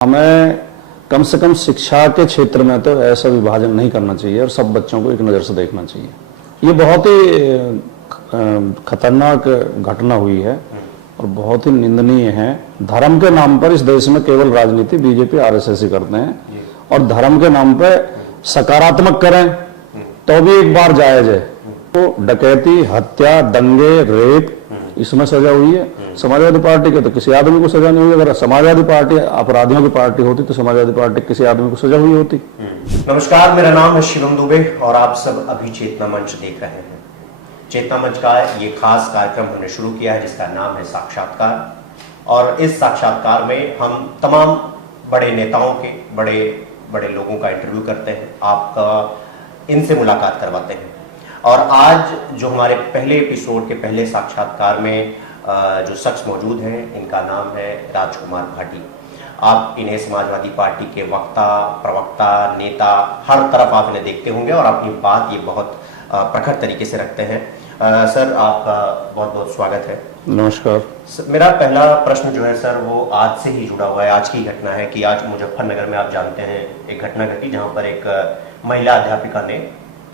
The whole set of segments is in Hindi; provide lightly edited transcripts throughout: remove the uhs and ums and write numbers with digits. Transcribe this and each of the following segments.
हमें कम से कम शिक्षा के क्षेत्र में तो ऐसा विभाजन नहीं करना चाहिए और सब बच्चों को एक नज़र से देखना चाहिए। ये बहुत ही खतरनाक घटना हुई है और बहुत ही निंदनीय है। धर्म के नाम पर इस देश में केवल राजनीति बीजेपी आरएसएस ही करते हैं और धर्म के नाम पर सकारात्मक करें तो भी एक बार जायज है। तो डकैती, हत्या, दंगे, रेप इसमें सजा हुई है। समाजवादी पार्टी के तो किसी आदमी को सजा नहीं हुई। अगर समाजवादी पार्टी अपराधियों की पार्टी होती तो समाजवादी पार्टी किसी आदमी को सजा हुई होती। नमस्कार, मेरा नाम है शिवम दुबे और आप सब अभी चेतना मंच देख रहे हैं। चेतना मंच का ये खास कार्यक्रम हमने शुरू किया है जिसका नाम है साक्षात्कार। और इस साक्षात्कार में हम तमाम बड़े नेताओं के, बड़े बड़े लोगों का इंटरव्यू करते हैं, आपका इनसे मुलाकात करवाते हैं। और आज जो हमारे पहले एपिसोड के पहले साक्षात्कार में जो शख्स मौजूद हैं, इनका नाम है राजकुमार भाटी। आप इन्हें समाजवादी पार्टी के वक्ता, प्रवक्ता, नेता, हर तरफ आप इन्हें देखते होंगे और अपनी बात ये बहुत प्रखर तरीके से रखते हैं। सर, आपका बहुत बहुत स्वागत है। नमस्कार। मेरा पहला प्रश्न जो है सर वो आज से ही जुड़ा हुआ है। आज की घटना है कि आज मुजफ्फरनगर में आप जानते हैं एक घटना घटी जहाँ पर एक महिला अध्यापिका ने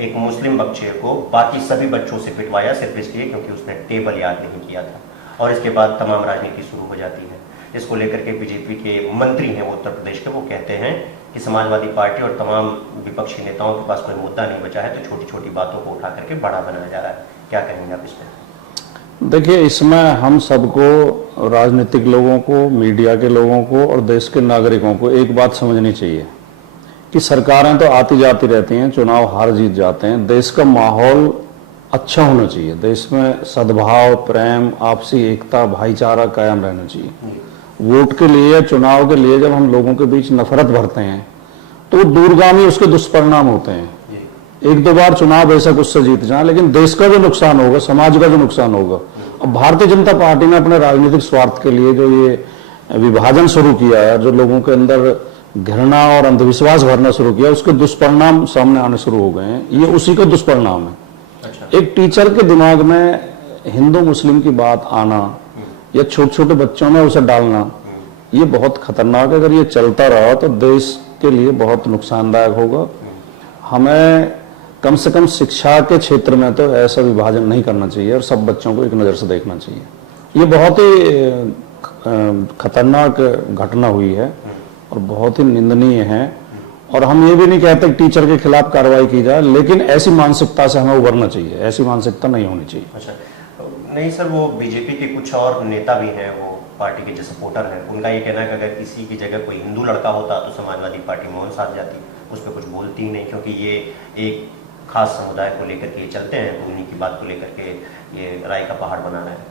एक मुस्लिम बच्चे को बाकी सभी बच्चों से पिटवाया सिर्फ इसलिए क्योंकि उसने टेबल याद नहीं किया था। और इसके बाद तमाम राजनीति शुरू हो जाती है। इसको लेकर के बीजेपी के मंत्री हैं वो उत्तर प्रदेश के, वो कहते हैं कि समाजवादी पार्टी और तमाम विपक्षी नेताओं के पास कोई मुद्दा नहीं बचा है तो छोटी छोटी बातों को उठा करके बड़ा बनाया जा रहा है। क्या कहेंगे आप इस पर? देखिए, इसमें हम सबको, राजनीतिक लोगों को, मीडिया के लोगों को और देश के नागरिकों को एक बात समझनी चाहिए कि सरकारें तो आती जाती रहती हैं, चुनाव हार जीत जाते हैं। देश का माहौल अच्छा होना चाहिए, देश में सद्भाव, प्रेम, आपसी एकता, भाईचारा कायम रहना चाहिए। वोट के लिए, चुनाव के लिए जब हम लोगों के बीच नफरत भरते हैं तो दूरगामी उसके दुष्परिणाम होते हैं। एक दो बार चुनाव बेशक उससे जीत जाए लेकिन देश का जो नुकसान होगा, समाज का जो नुकसान होगा। अब भारतीय जनता पार्टी ने अपने राजनीतिक स्वार्थ के लिए जो ये विभाजन शुरू किया है, जो लोगों के अंदर घृणा और अंधविश्वास भरना शुरू किया, उसके दुष्परिणाम सामने आने शुरू हो गए हैं। ये उसी का दुष्परिणाम है। एक टीचर के दिमाग में हिंदू मुस्लिम की बात आना या छोटे छोटे बच्चों में उसे डालना, ये बहुत खतरनाक है। अगर ये चलता रहा तो देश के लिए बहुत नुकसानदायक होगा। हमें कम से कम शिक्षा के क्षेत्र में तो ऐसा विभाजन नहीं करना चाहिए और सब बच्चों को एक नज़र से देखना चाहिए। ये बहुत ही खतरनाक घटना हुई है और बहुत ही निंदनीय है। और हम ये भी नहीं कहते कि टीचर के खिलाफ कार्रवाई की जाए, लेकिन ऐसी मानसिकता से हमें उभरना चाहिए। ऐसी मानसिकता नहीं होनी चाहिए। अच्छा, नहीं सर, वो बीजेपी के कुछ और नेता भी हैं, वो पार्टी के जो सपोर्टर हैं, उनका ये कहना है कि अगर किसी की जगह कोई हिंदू लड़का होता तो समाजवादी पार्टी मौन साध जाती, उस पर कुछ बोलती ही नहीं, क्योंकि ये एक खास समुदाय को लेकर के चलते हैं, तो उन्हीं की बात को लेकर के ये राय का पहाड़ बना रहे हैं।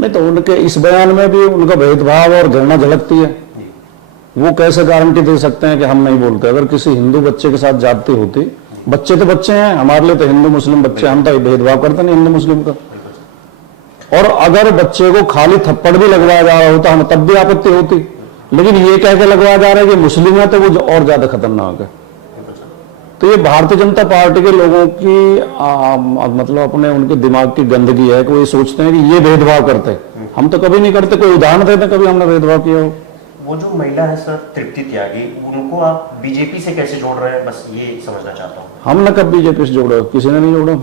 नहीं तो उनके इस बयान में भी उनका भेदभाव और घृणा झलकती है। वो कैसे गारंटी दे सकते हैं कि हम नहीं बोलते? अगर किसी हिंदू बच्चे के साथ जाती होती, बच्चे तो बच्चे हैं, हमारे लिए तो हिंदू मुस्लिम बच्चे, हम तो भेदभाव करते नहीं हिंदू मुस्लिम का। और अगर बच्चे को खाली थप्पड़ भी लगवाया जा रहा होता हम तब भी आपत्ति होती, लेकिन ये कह के लगवाया जा रहा है कि मुस्लिम है तो वो और ज्यादा खतरनाक है। तो ये भारतीय जनता पार्टी के लोगों की मतलब अपने उनके दिमाग की गंदगी है कि वो ये सोचते हैं कि ये भेदभाव करते। हम तो कभी नहीं करते। कोई उदाहरण देते कभी हमने भेदभाव किया हो? वो जो महिला है सर, तृप्ति त्यागी, उनको आप बीजेपी से कैसे जोड़ रहे हैं, बस ये समझना चाहता हूँ। हमने कब बीजेपी से जोड़ा? किसी ने नहीं जोड़ा,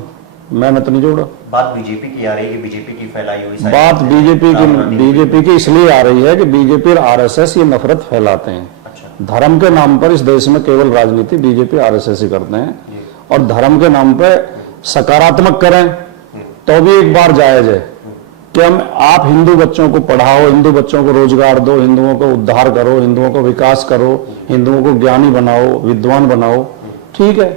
मैंने तो नहीं जोड़ा। बात बीजेपी की आ रही है, बीजेपी की फैलाई हुई बात बीजेपी की इसलिए आ रही है कि बीजेपी और आरएसएस ये नफरत फैलाते हैं। अच्छा। धर्म के नाम पर इस देश में केवल राजनीति बीजेपी आरएसएस ही करते हैं और धर्म के नाम पर सकारात्मक करें तो भी एक बार जायज है कि आप हिंदू बच्चों को पढ़ाओ, हिंदू बच्चों को रोजगार दो, हिंदुओं को उद्धार करो, हिंदुओं को विकास करो, हिंदुओं को ज्ञानी बनाओ, विद्वान बनाओ, ठीक है।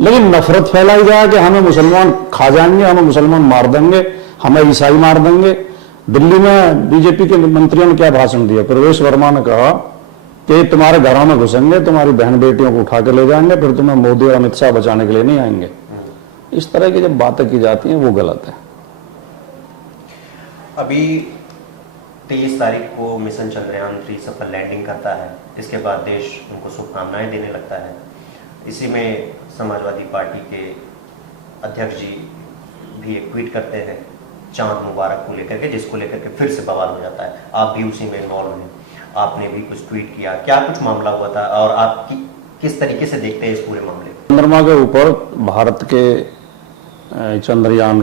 लेकिन नफरत फैलाई जाए कि हमें मुसलमान खा जाएंगे, हमें मुसलमान मार देंगे, हमें ईसाई मार देंगे। दिल्ली में बीजेपी के मंत्रियों ने क्या भाषण दिया? प्रवेश वर्मा ने कहा कि तुम्हारे घरों में घुसेंगे, तुम्हारी बहन बेटियों को उठा के ले जाएंगे, फिर तुम्हें मोदी और अमित शाह बचाने के लिए नहीं आएंगे। इस तरह की जब बातें की जाती हैं वो गलत है। अभी 23 तारीख को मिशन चंद्रयान 3 सफल लैंडिंग करता है। इसके बाद देश उनको शुभकामनाएं देने लगता है। इसी में समाजवादी पार्टी के अध्यक्ष जी भी एक ट्वीट करते हैं चांद मुबारक को लेकर के, जिसको लेकर के फिर से बवाल हो जाता है। आप भी उसी में इन्वॉल्व हैं। आपने भी कुछ ट्वीट किया, क्या कुछ मामला हुआ था और आप किस तरीके से देखते हैं इस पूरे मामले को? चंद्रमा के ऊपर भारत के चंद्रयान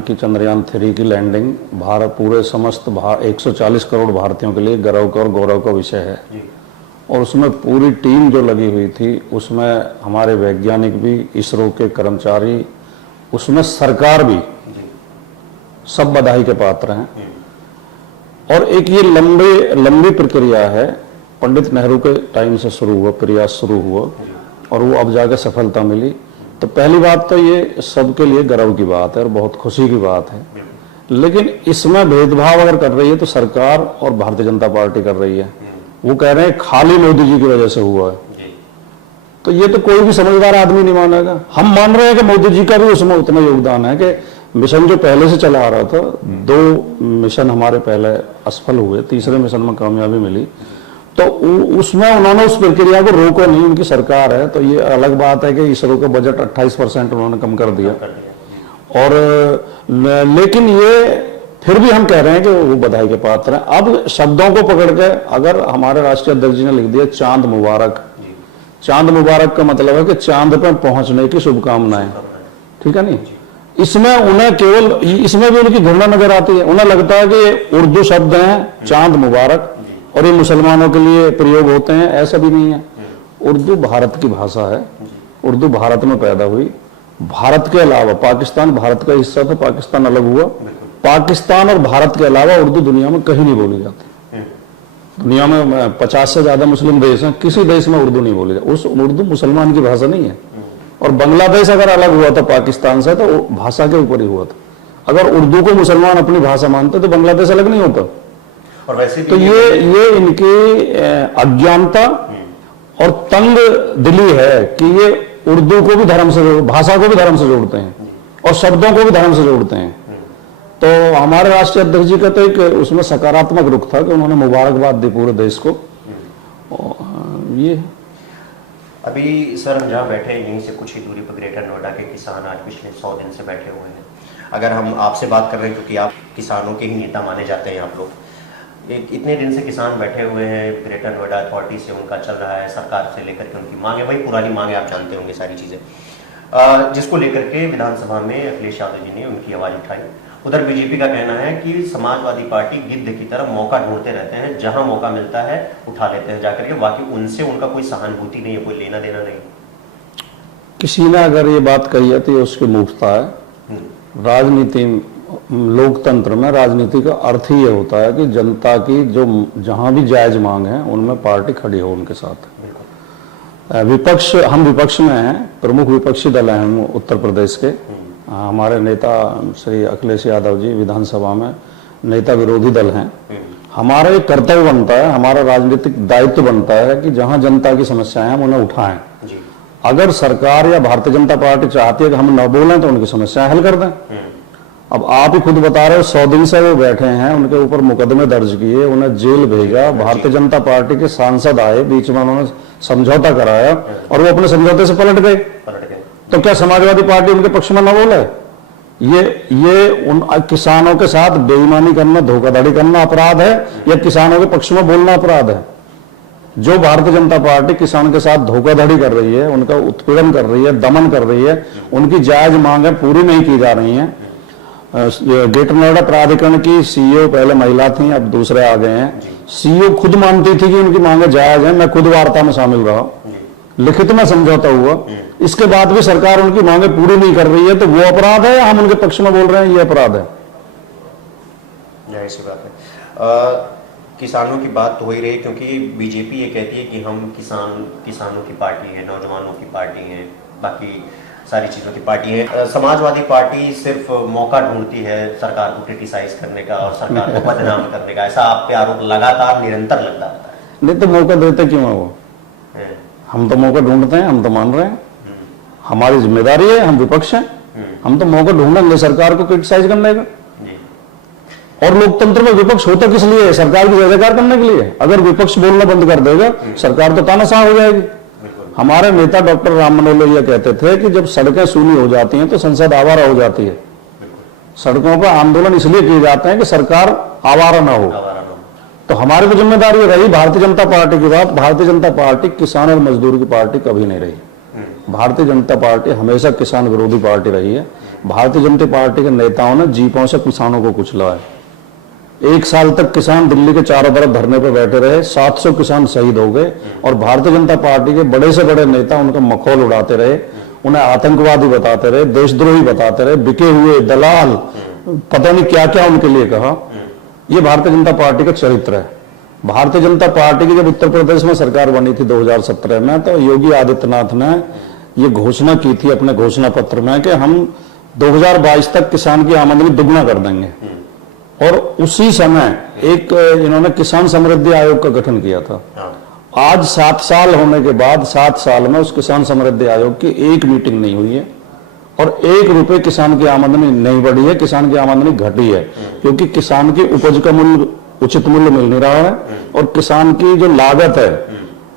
3 की लैंडिंग भारत पूरे समस्त 140 करोड़ भारतीयों के लिए गर्व का और गौरव का विषय है जी। और उसमें पूरी टीम जो लगी हुई थी, उसमें हमारे वैज्ञानिक भी, इसरो के कर्मचारी, उसमें सरकार भी, सब बधाई के पात्र हैं। और एक ये लंबी प्रक्रिया है, पंडित नेहरू के टाइम से शुरू हुआ, प्रयास शुरू हुआ और वो अब जाकर सफलता मिली। तो पहली बात तो ये सबके लिए गर्व की बात है और बहुत खुशी की बात है। लेकिन इसमें भेदभाव अगर कर रही है तो सरकार और भारतीय जनता पार्टी कर रही है। वो कह रहे हैं खाली मोदी जी की वजह से हुआ है, तो ये तो कोई भी समझदार आदमी नहीं मानेगा। हम मान रहे हैं कि मोदी जी का भी उसमें उतना योगदान है कि मिशन जो पहले से चला आ रहा था, 2 मिशन हमारे पहले असफल हुए, तीसरे मिशन में कामयाबी मिली, तो उसमें उन्होंने उस प्रक्रिया को रोका नहीं, उनकी सरकार है। तो ये अलग बात है कि इसरो का बजट 28% उन्होंने कम कर दिया और लेकिन ये फिर भी हम कह रहे हैं कि वो बधाई के पात्र हैं। अब शब्दों को पकड़ के अगर हमारे राष्ट्रीय अध्यक्ष जी ने लिख दिया चांद मुबारक, चांद मुबारक का मतलब है कि चांद पर पहुंचने की शुभकामनाएं, ठीक है नहीं। इसमें उन्हें केवल, इसमें भी उनकी घृणा नजर आती है। उन्हें लगता है कि ये उर्दू शब्द हैं चांद मुबारक और ये मुसलमानों के लिए प्रयोग होते हैं, ऐसा भी नहीं है। उर्दू भारत की भाषा है, उर्दू भारत में पैदा हुई। भारत के अलावा पाकिस्तान भारत का हिस्सा था, पाकिस्तान अलग हुआ। पाकिस्तान और भारत के अलावा उर्दू दुनिया में कहीं नहीं बोली जाती। दुनिया में 50 से ज्यादा मुस्लिम देश हैं, किसी देश में उर्दू नहीं बोली जाती। उस उर्दू मुसलमान की भाषा नहीं है। और बांग्लादेश अगर अलग हुआ था पाकिस्तान से तो भाषा के ऊपर ही हुआ था। अगर उर्दू को मुसलमान अपनी भाषा मानते तो बांग्लादेश अलग नहीं होता। और वैसे भी तो ये इनकी अज्ञानता और तंग दिली है कि ये उर्दू को भी धर्म से, भाषा को भी धर्म से जोड़ते हैं और शब्दों को भी धर्म से जोड़ते हैं। तो हमारे राष्ट्रीय अध्यक्ष जी का तो एक उसमें सकारात्मक रुख था कि उन्होंने मुबारकबाद दी पूरे देश को। ये अभी सर हम जहाँ बैठे हैं यहीं से कुछ ही दूरी पर ग्रेटर नोएडा के किसान आज पिछले 100 दिन से बैठे हुए हैं। अगर हम आपसे बात कर रहे हैं क्योंकि आप किसानों के ही नेता माने जाते हैं आप लोग, इतने दिन से किसान बैठे हुए हैं, ग्रेटर नोएडा अथॉरिटी से उनका चल रहा है, सरकार से लेकर के उनकी मांगे, वही पुरानी मांगे आप जानते होंगे सारी चीज़ें, जिसको लेकर के विधानसभा में अखिलेश यादव जी ने उनकी आवाज़ उठाई। उधर बीजेपी का कहना है कि समाजवादी पार्टी गिद्ध की तरह मौका ढूंढते रहते हैं, जहां मौका मिलता है उठा लेते हैं जाकर के, बाकी उनसे उनका कोई सहानुभूति नहीं है, कोई लेना देना नहीं। किसी ने अगर ये बात कही है तो ये उसकी मूर्खता है। राजनीति, लोकतंत्र में राजनीति का अर्थ ही ये होता है कि जनता की जो जहां भी जायज मांग है उनमें पार्टी खड़ी हो उनके साथ। विपक्ष, हम विपक्ष में हैं, प्रमुख विपक्षी दल हैं हम उत्तर प्रदेश के। हमारे नेता श्री अखिलेश यादव जी विधानसभा में नेता विरोधी दल हैं। हमारा एक कर्तव्य बनता है, हमारा राजनीतिक दायित्व बनता है कि जहां जनता की समस्याएं हम उन्हें उठाएं। अगर सरकार या भारतीय जनता पार्टी चाहती है कि हम न बोलें तो उनकी समस्याएं हल कर दें। अब आप ही खुद बता रहे हो 100 दिन से वो बैठे हैं, उनके ऊपर मुकदमे दर्ज किए, उन्हें जेल भेजा, भारतीय जनता पार्टी के सांसद आए, बीच में उन्होंने समझौता कराया और वो अपने समझौते से पलट गए। तो क्या समाजवादी पार्टी उनके पक्ष में न बोले? ये उन किसानों के साथ बेईमानी करना, धोखाधड़ी करना अपराध है या किसानों के पक्ष में बोलना अपराध है? जो भारतीय जनता पार्टी किसान के साथ धोखाधड़ी कर रही है, उनका उत्पीड़न कर रही है, दमन कर रही है, उनकी जायज मांगें पूरी नहीं की जा रही हैं। ग्रेटर नोएडा प्राधिकरण की सीईओ पहले महिला थी, अब दूसरे आ गए हैं। सीईओ खुद मानती थी कि उनकी मांगे जायज हैं, मैं खुद वार्ता में शामिल रहा, लिखित में समझौता हुआ, इसके बाद भी सरकार उनकी मांगे पूरी नहीं कर रही है, तो वो अपराध है या हम उनके पक्ष में बोल रहे हैं ये अपराध है? जाहिर सी बात है। किसानों की बात तो हो ही रही, क्योंकि बीजेपी ये कहती है कि हम किसानों की पार्टी है, नौजवानों की पार्टी है, बाकी सारी चीज़ों की पार्टी है। समाजवादी पार्टी सिर्फ मौका ढूंढती है सरकार को क्रिटिसाइज करने का और सरकार को बदनाम करने का, ऐसा आप पे आरोप लगातार निरंतर लगता रहता है। नहीं तो मौका देते क्यों है वो? हम तो मौका ढूंढते हैं, हम तो मान रहे हैं, हमारी जिम्मेदारी है, हम विपक्ष हैं, हम तो मौका ढूंढेंगे सरकार को क्रिटिसाइज करने का। और लोकतंत्र में विपक्ष होता किस लिए है? सरकार की जय जयकार करने के लिए। अगर विपक्ष बोलना बंद कर देगा सरकार तो तानाशाह हो जाएगी। हमारे नेता डॉक्टर राम मनोहर ये कहते थे कि जब सड़कें सूनी हो जाती हैं तो संसद आवारा हो जाती है। सड़कों पर आंदोलन इसलिए किए जाते हैं कि सरकार आवारा ना हो। तो हमारी भी जिम्मेदारी रही भारतीय जनता पार्टी की बात। भारतीय जनता पार्टी किसान और मजदूर की पार्टी कभी नहीं रही। भारतीय जनता पार्टी हमेशा किसान विरोधी पार्टी रही है। भारतीय जनता पार्टी के नेताओं ने जीपों से किसानों को कुचला है। 1 साल तक किसान दिल्ली के चारों तरफ धरने पर बैठे रहे, 700 किसान शहीद हो गए और भारतीय जनता पार्टी के बड़े से बड़े नेता उनका मखौल उड़ाते रहे, उन्हें आतंकवादी बताते रहे, देशद्रोही बताते रहे, बिके हुए दलाल, पता नहीं क्या क्या उनके लिए कहा। ये भारतीय जनता पार्टी का चरित्र है। भारतीय जनता पार्टी की जब उत्तर प्रदेश में सरकार बनी थी 2017 में, तो योगी आदित्यनाथ ने ये घोषणा की थी अपने घोषणा पत्र में कि हम 2022 तक किसान की आमदनी दुगना कर देंगे। और उसी समय एक इन्होंने किसान समृद्धि आयोग का गठन किया था। आज 7 साल होने के बाद 7 साल में उस किसान समृद्धि आयोग की एक मीटिंग नहीं हुई है और 1 रुपए किसान की आमदनी नहीं बढ़ी है, किसान की आमदनी घटी है, क्योंकि किसान की उपज का मूल्य उचित मूल्य मिल नहीं रहा है और किसान की जो लागत है,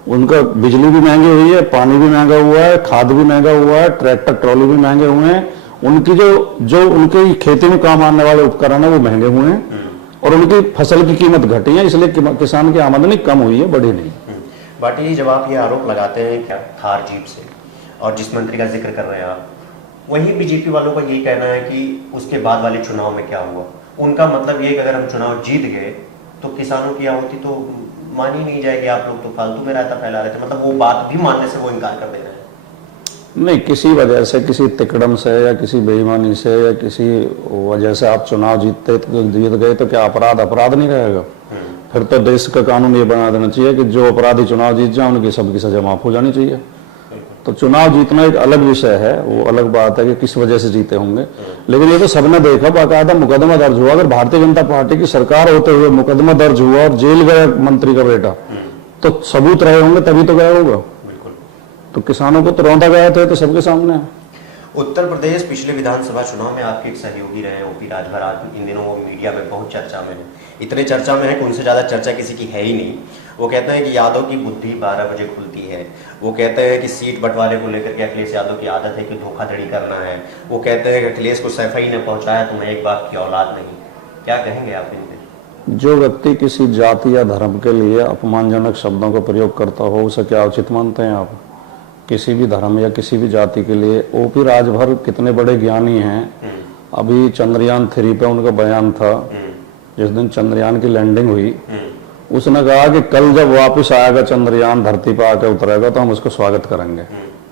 उनका बिजली भी महंगी हुई है, पानी भी महंगा हुआ है, खाद भी महंगा हुआ है, ट्रैक्टर ट्रॉली भी महंगे हुए हैं, उनकी जो उनकी खेती में काम आने वाले उपकरण है वो महंगे हुए हैं और उनकी फसल की कीमत घटी है, इसलिए किसान की आमदनी कम हुई है, बढ़ी नहीं। भाटी जी, जब आप ये आरोप लगाते हैं क्या थार जीप से और जिस मंत्री का जिक्र कर रहे हैं आप, वही बीजेपी वालों का यही कहना है कि उसके बाद वाले चुनाव में क्या हुआ। उनका मतलब ये कि अगर हम चुनाव जीत गए तो किसानों की आहुति तो मानी नहीं जाएगी, आप लोग तो फालतू में रायता फैला रहे थे, मतलब वो बात भी मानने से वो इनकार कर दे रहे हैं। नहीं, किसी वजह से, किसी तिकड़म से या किसी बेईमानी से या किसी वजह से आप चुनाव जीत गए तो क्या अपराध नहीं रहेगा? फिर तो देश का कानून ये बना देना चाहिए कि जो अपराधी चुनाव जीत जाए उनकी सबकी सजा माफ हो जानी चाहिए। तो चुनाव जीतना एक अलग विषय है, वो अलग बात है कि किस वजह से जीते होंगे, लेकिन ये तो सबने देखा, बाकायदा मुकदमा दर्ज हुआ। अगर भारतीय जनता पार्टी की सरकार होते हुए मुकदमा दर्ज हुआ और जेल गया मंत्री का बेटा, तो सबूत रहे होंगे तभी तो गया होगा। तो किसानों को तो रौंदा गया था, तो सबके सामने है। उत्तर प्रदेश पिछले विधानसभा चुनाव में आपके एक सहयोगी रहे ओपी राजभर, आज इन दिनों वो मीडिया में बहुत चर्चा में है, इतने चर्चा में है कि उनसे ज़्यादा चर्चा किसी की है ही नहीं। वो कहते हैं कि यादव की बुद्धि 12 बजे खुलती है। वो कहते हैं कि सीट बंटवारे को लेकर के अखिलेश यादव की आदत है कि धोखाधड़ी करना है। वो कहते हैं कि अखिलेश को सफाई ने पहुंचाया तो मैं एक बाप की औलाद नहीं। क्या कहेंगे आप इन पे? जो व्यक्ति किसी जाति या धर्म के लिए अपमानजनक शब्दों का प्रयोग करता हो, उसे क्या उचित मानते हैं आप? किसी भी धर्म या किसी भी जाति के लिए ओपी राजभर कितने बड़े ज्ञानी हैं। अभी चंद्रयान 3 पे उनका बयान था, जिस दिन चंद्रयान की लैंडिंग हुई, उसने कहा कि कल जब वापस आएगा चंद्रयान, धरती पर आकर उतरेगा तो हम उसको स्वागत करेंगे।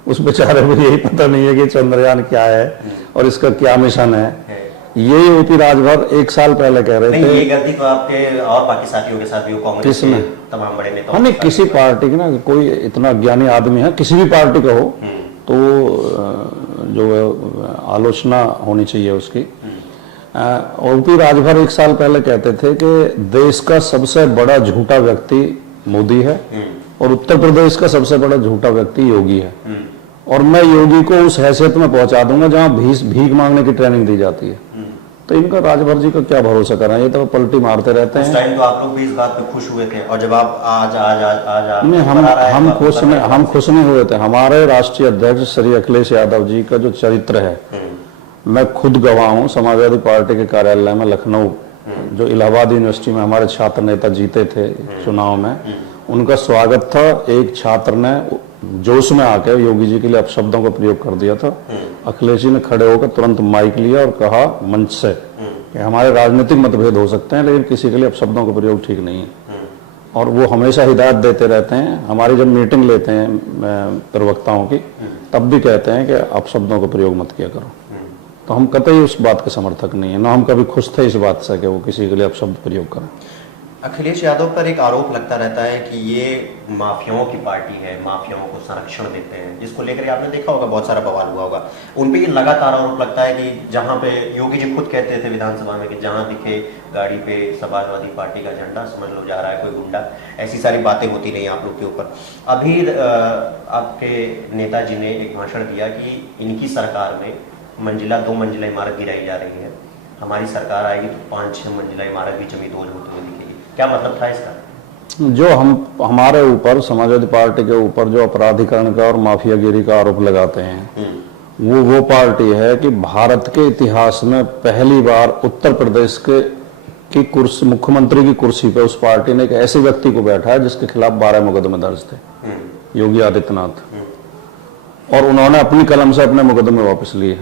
उस बेचारे को यही पता नहीं है कि चंद्रयान क्या है और इसका क्या मिशन है। ये ओपी राजभर 1 साल पहले कह रहे थे। ये गलती तो आपके और बाकी साथियों के साथ भी, कांग्रेस के तमाम बड़े नेताओं। नहीं, किसी पार्टी की ना, कोई इतना ज्ञानी आदमी है, किसी भी पार्टी का हो तो जो आलोचना होनी चाहिए उसकी। ओपी राजभर 1 साल पहले कहते थे कि देश का सबसे बड़ा झूठा व्यक्ति मोदी है और उत्तर प्रदेश का सबसे बड़ा झूठा व्यक्ति योगी है, और मैं योगी को उस हैसियत में पहुंचा दूंगा जहां भीख मांगने की ट्रेनिंग दी जाती है। तो इनका राजभर जी का क्या भरोसा कर रहे हैं, ये तो पलटी मारते रहते हैं। उस टाइम तो आप लोग भी इस बात पे खुश हुए थे, और जब आप आज नहीं, हम खुश नहीं हुए थे। हमारे राष्ट्रीय अध्यक्ष श्री अखिलेश यादव जी का जो चरित्र है, मैं खुद गवाह हूँ। समाजवादी पार्टी के कार्यालय में लखनऊ, जो इलाहाबाद यूनिवर्सिटी में हमारे छात्र नेता जीते थे चुनाव में, उनका स्वागत था। एक छात्र ने जोश में आकर योगी जी के लिए अपशब्दों का प्रयोग कर दिया था। अखिलेश जी ने खड़े होकर तुरंत माइक लिया और कहा मंच से कि हमारे राजनीतिक मतभेद हो सकते हैं, लेकिन किसी के लिए अपशब्दों का प्रयोग ठीक नहीं है। और वो हमेशा हिदायत देते रहते हैं। हमारी जब मीटिंग लेते हैं प्रवक्ताओं की, तब भी कहते हैं कि अपशब्दों का प्रयोग मत किया करो। तो हम कतई उस बात के समर्थक नहीं है, ना हम कभी खुश थे इस बात से कि वो किसी के लिए अपशब्द प्रयोग करें। अखिलेश यादव पर एक आरोप लगता रहता है कि ये माफियाओं की पार्टी है, माफियाओं को संरक्षण देते हैं, जिसको लेकर आपने देखा होगा बहुत सारा बवाल हुआ होगा। उन पे ये लगातार आरोप लगता है कि जहां पे योगी जी खुद कहते थे विधानसभा में कि जहां दिखे गाड़ी पे समाजवादी पार्टी का झंडा, समझ लो जा रहा है कोई गुंडा। ऐसी सारी बातें होती नहीं आप लोग के ऊपर। अभी आपके नेताजी ने एक भाषण दिया कि इनकी सरकार में 2 मंजिला इमारत गिराई जा रही है, हमारी सरकार आएगी तो 5-6 मंजिला इमारत भी जमी दोज होते हुए दिखेगी। क्या मतलब था इसका? जो हमारे ऊपर, समाजवादी पार्टी के ऊपर जो अपराधीकरण का और माफियागिरी का आरोप लगाते हैं, वो पार्टी है कि भारत के इतिहास में पहली बार उत्तर प्रदेश के कि कुर्सी, मुख्यमंत्री की कुर्सी पे उस पार्टी ने एक ऐसे व्यक्ति को बैठा है जिसके खिलाफ 12 मुकदमे दर्ज थे, योगी आदित्यनाथ, और उन्होंने अपनी कलम से अपने मुकदमे वापस लिए।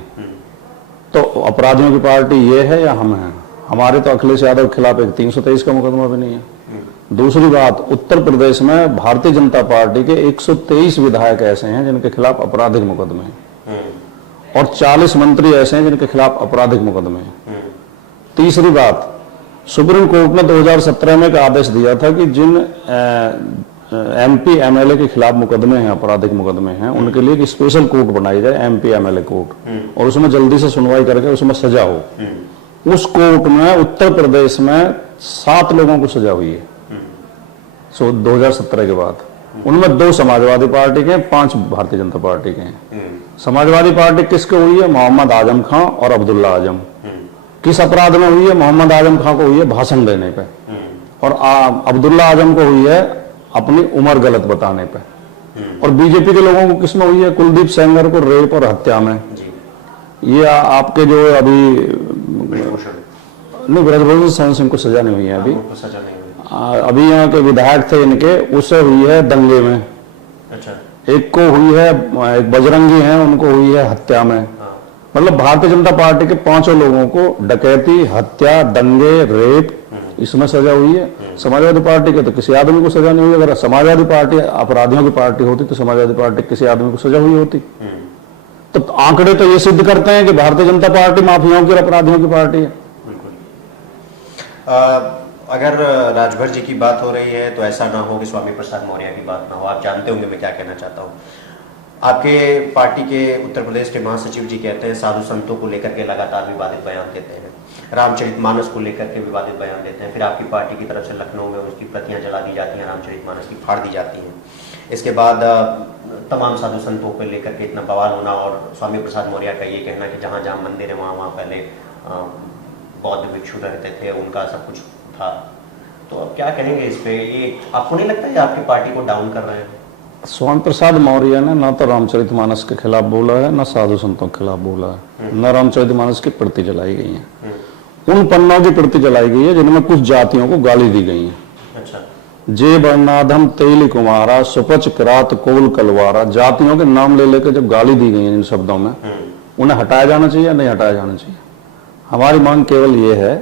तो अपराधियों की पार्टी ये है या हम हैं? हमारे तो अखिलेश यादव के खिलाफ एक 323 का मुकदमा भी नहीं है। दूसरी बात, उत्तर प्रदेश में भारतीय जनता पार्टी के 123 विधायक ऐसे हैं जिनके खिलाफ आपराधिक मुकदमे हैं, और 40 मंत्री ऐसे हैं जिनके खिलाफ आपराधिक मुकदमे हैं। तीसरी बात, सुप्रीम कोर्ट ने 2017 में एक आदेश दिया था कि जिन एमपी एमएलए के खिलाफ मुकदमे हैं, आपराधिक मुकदमे हैं, उनके लिए एक स्पेशल कोर्ट बनाई जाए, एमपी एमएलए कोर्ट, और उसमें जल्दी से सुनवाई करके उसमें सजा हो। उस कोर्ट में उत्तर प्रदेश में 7 लोगों को सजा हुई है 2017 के बाद। उनमें 2 समाजवादी पार्टी के, 5 भारतीय जनता पार्टी के हैं। समाजवादी पार्टी किसके हुई है? मोहम्मद आजम खां और अब्दुल्ला आजम। किस अपराध में हुई है? मोहम्मद आजम खां को हुई है भाषण देने पे, और अब्दुल्ला आजम को हुई है अपनी उम्र गलत बताने पे। और बीजेपी के लोगों को किसमें हुई है? कुलदीप सेंगर को रेप और हत्या में। ये आपके जो अभी नहीं, ब्रजभूषण शरण सिंह को सजा नहीं हुई है अभी, अभी यहाँ के विधायक थे इनके, उससे हुई है दंगे में। अच्छा। एक को हुई है, एक बजरंगी हैं, उनको हुई है हत्या में। मतलब भारतीय जनता पार्टी के 5 लोगों को डकैती, हत्या, दंगे, रेप, इसमें सजा हुई है। समाजवादी पार्टी के तो किसी आदमी को सजा नहीं हुई। अगर समाजवादी पार्टी अपराधियों की पार्टी होती तो समाजवादी पार्टी किसी आदमी को सजा हुई होती। तो आंकड़े तो ये सिद्ध करते हैं कि भारतीय जनता पार्टी माफियाओं की और अपराधियों की पार्टी है। अगर राजभर जी की बात हो रही है तो ऐसा ना हो कि स्वामी प्रसाद मौर्य की बात ना हो। आप जानते होंगे मैं क्या कहना चाहता हूँ। आपके पार्टी के उत्तर प्रदेश के महासचिव जी कहते हैं साधु संतों को लेकर के लगातार विवादित बयान देते हैं, रामचरितमानस को लेकर के विवादित बयान देते हैं। फिर आपकी पार्टी की तरफ से लखनऊ में उसकी प्रतियां जला दी जाती हैं, रामचरितमानस की फाड़ दी जाती हैं। इसके बाद तमाम साधु संतों को लेकर के इतना बवाल होना, और स्वामी प्रसाद मौर्य का ये कहना कि जहाँ जहाँ मंदिर है वहाँ पहले बौद्ध भिक्षु रहते थे, उनका सब कुछ था। तो अब क्या कहेंगे इस पे? ये आपको नहीं लगता है आपकी पार्टी को डाउन कर रहे हैं? स्वामी प्रसाद मौर्य ने ना तो रामचरितमानस के खिलाफ बोला है, ना साधु संतों के खिलाफ बोला है, न रामचरितमानस की प्रति जलाई गई है। उन पन्नों की प्रति जलाई गई है जिनमें कुछ जातियों को गाली दी गई है। अच्छा। जे वर्णाधम तेली कुमारा सुपच करात कोल कलवारा, जातियों के नाम ले लेकर जब गाली दी गई है इन शब्दों में, उन्हें हटाया जाना चाहिए या नहीं हटाया जाना चाहिए? हमारी मांग केवल ये है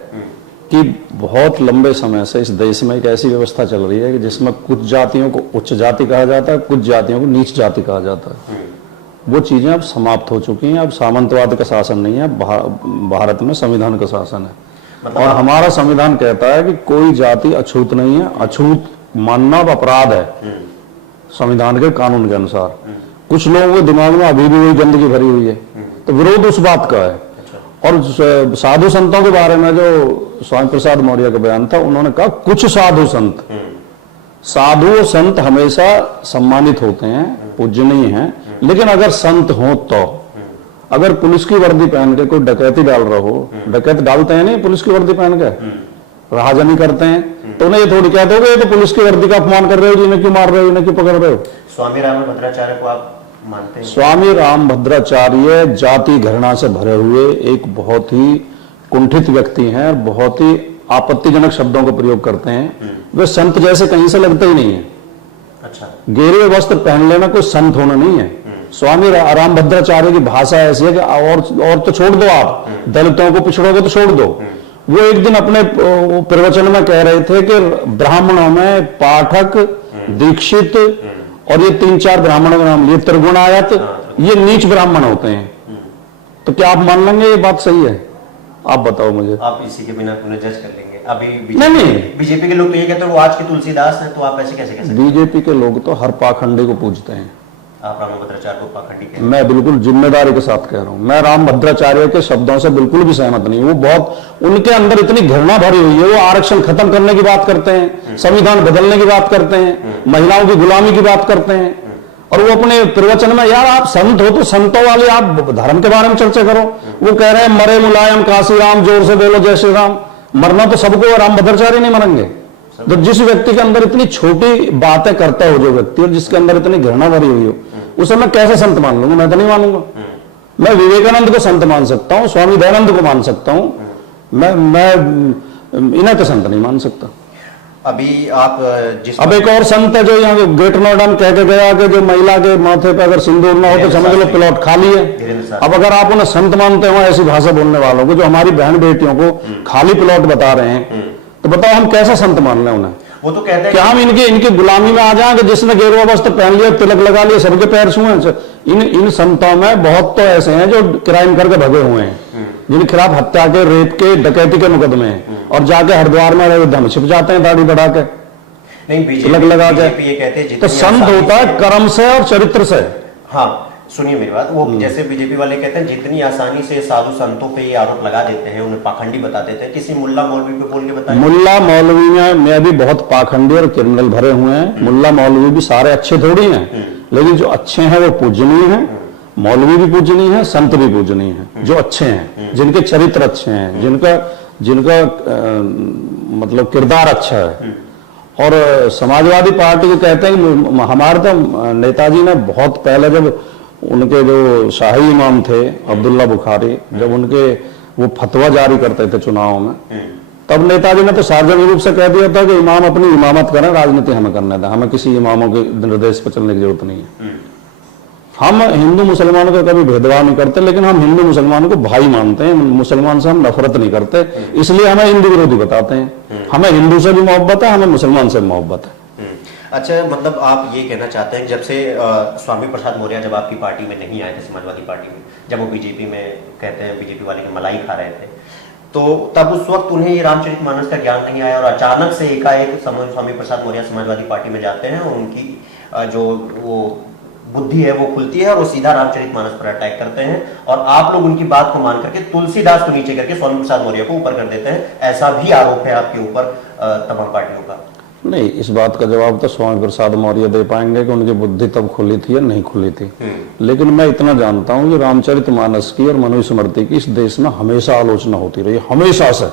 कि बहुत लंबे समय से इस देश में एक ऐसी व्यवस्था चल रही है कि जिसमें कुछ जातियों को उच्च जाति कहा जाता है, कुछ जातियों को नीच जाति कहा जाता है। वो चीजें अब समाप्त हो चुकी हैं। अब सामंतवाद का शासन नहीं है, भारत में संविधान का शासन है। और हमारा संविधान कहता है कि कोई जाति अछूत नहीं है, अछूत मानना अपराध है संविधान के कानून के अनुसार। कुछ लोगों के दिमाग में अभी भी वही गंदगी भरी हुई है, तो विरोध उस बात का है। और साधु संतों के बारे में जो स्वामी प्रसाद मौर्य का बयान था, उन्होंने कहा कुछ साधु संत, साधु और संत हमेशा सम्मानित होते हैं, पूजनीय हैं, लेकिन अगर संत हो तो, अगर पुलिस की वर्दी पहन के कोई डकैती डाल रहा हो, डकैत डालते हैं नहीं पुलिस की वर्दी पहन के, राहजनी करते हैं, तो उन्हें ये थोड़ी कहते हो कि ये तो पुलिस की वर्दी का अपमान कर रहे हो, जिन्हें क्यों मार रहे हो, इन्हें क्यों पकड़ रहे हो? स्वामी रामभद्राचार्य को आप मानते हैं? स्वामी रामभद्राचार्य जाति घृणा से भरे हुए एक बहुत ही कुंठित व्यक्ति हैं, बहुत ही आपत्तिजनक शब्दों का प्रयोग करते हैं। वे संत जैसे कहीं से लगते ही नहीं है। अच्छा। गेरुए वस्त्र पहन लेना कोई संत होना नहीं है। स्वामी रामभद्राचार्य की भाषा ऐसी है कि और तो छोड़ दो, आप दलितों को पिछड़ोगे तो छोड़ दो। वो एक दिन अपने प्रवचन में कह रहे थे कि ब्राह्मणों में पाठक, दीक्षित और ये 3-4 ब्राह्मणों का नाम लिए, त्रिगुणायत, ये नीच ब्राह्मण होते हैं। तो क्या आप मान लेंगे ये बात सही है? आप बताओ मुझे। आप इसी के बिना उन्हें जज कर लेंगे? अभी बीजेपी के लोग तो ये कहते हैं वो आज के तुलसीदास हैं, तो आप ऐसे कैसे कह सकते हैं? बीजेपी के लोग तो हर पाखंडी को पूजते हैं। आप रामभद्राचार्य को पाखंडी कहते हैं? मैं बिल्कुल जिम्मेदारी के साथ कह रहा हूं। मैं रामभद्राचार्य के शब्दों से बिल्कुल भी सहमत नहीं। वो बहुत, उनके अंदर इतनी घृणा भरी हुई है। वो आरक्षण खत्म करने की बात करते हैं, संविधान बदलने की बात करते हैं, महिलाओं की गुलामी की बात करते हैं, और वो अपने प्रवचन में, यार आप संत हो तो संतों वाले आप धर्म के बारे में चर्चा करो। वो कह रहे हैं मरे मुलायम काशी राम, जोर से बोलो जय श्री राम। मरना तो सबको, रामभद्राचार्य नहीं मरेंगे। तो जिस व्यक्ति के अंदर इतनी छोटी बातें करता हो जो व्यक्ति, और जिसके अंदर इतनी घृणा भरी हुई हो, उसे मैं कैसे संत मान लूंगा? मैं तो नहीं मानूंगा। मैं विवेकानंद को संत मान सकता हूँ, स्वामी दयानंद को मान सकता हूँ, मैं इन्हें तो संत नहीं मान सकता। अभी आप जिस अब एक और संत है जो यहाँ ग्रेटर नोएडा में कह के गया कि जो महिला के माथे पे अगर सिंदूर ना हो तो समझ लो प्लॉट खाली है। अब अगर आप उन्हें संत मानते हो ऐसी भाषा बोलने वालों को, जो हमारी बहन बेटियों को खाली प्लॉट बता रहे हैं, तो बताओ हम कैसा संत मान लें उन्हें? वो तो कहते हैं क्या हम इनकी गुलामी में आ जाएं कि जिसने गेरुआ वस्त्र पहन लिया, तिलक लगा लिया, सबके पैर छुए? इन संतों में बहुत तो ऐसे हैं जो क्राइम करके भगे हुए हैं, जिनके खिलाफ हत्या के, रेप के, डकैती के मुकदमे हैं, और जाके हरिद्वार में अयोध्या में छिप जाते हैं दाढ़ी बढ़ा के, नहीं तिलक लगा के। ये कहते हैं तो संत होता है कर्म से और चरित्र से। हाँ सुनिए मेरी बात, वो जैसे बीजेपी वाले कहते हैं जितनी आसानी से साधु संतों पे ये आरोप लगा देते हैं, उन्हें पाखंडी बता देते हैं, किसी मुल्ला मौलवी पे बोल के बताएं। मुल्ला मौलवी में भी बहुत पाखंडी और क्रिमिनल भरे हुए हैं। मुल्ला मौलवी भी सारे अच्छे थोड़ी हैं, लेकिन जो अच्छे हैं वो पूजनीय हैं। मौलवी भी पूजनीय है, संत भी पूजनीय है, जो अच्छे हैं, जिनके चरित्र अच्छे हैं, जिनका मतलब किरदार अच्छा है। और समाजवादी पार्टी को कहते हैं कि हमारे तो नेताजी ने बहुत पहले, जब उनके जो शाही इमाम थे अब्दुल्ला बुखारी, जब उनके वो फतवा जारी करते थे चुनाव में, तब नेताजी ने तो सार्वजनिक रूप से कह दिया था कि इमाम अपनी इमामत करें, राजनीति हमें करने दें, हमें किसी इमामों के निर्देश पर चलने की जरूरत नहीं है। हम हिंदू मुसलमानों का कभी भेदभाव नहीं करते, लेकिन हम हिंदू मुसलमानों को भाई मानते हैं। मुसलमान से हम नफरत नहीं करते, इसलिए हमें हिंदू विरोधी बताते हैं। हमें हिंदू से भी मोहब्बत है, हमें मुसलमान से भी मोहब्बत है। अच्छा, मतलब आप ये कहना चाहते हैं जब से स्वामी प्रसाद मौर्य जब आपकी पार्टी में नहीं आए थे, समाजवादी पार्टी में, जब वो बीजेपी में कहते हैं बीजेपी वाले की मलाई खा रहे थे, तो तब उस वक्त उन्हें ये रामचरितमानस का ज्ञान नहीं आया, और अचानक से एकाएक स्वामी प्रसाद मौर्य समाजवादी पार्टी में जाते हैं, और उनकी जो वो बुद्धि है वो खुलती है, और वो सीधा रामचरितमानस पर अटैक करते हैं, और आप लोग उनकी बात को मान करके तुलसीदास को नीचे करके स्वामी प्रसाद मौर्य को ऊपर कर देते हैं। ऐसा भी आरोप है आपके ऊपर तमाम पार्टियों का। नहीं, इस बात का जवाब तो स्वामी प्रसाद मौर्य दे पाएंगे कि उनकी बुद्धि तब खुली थी या नहीं खुली थी। लेकिन मैं इतना जानता हूं कि रामचरितमानस की और मनुस्मृति की इस देश में हमेशा आलोचना होती रही, हमेशा से।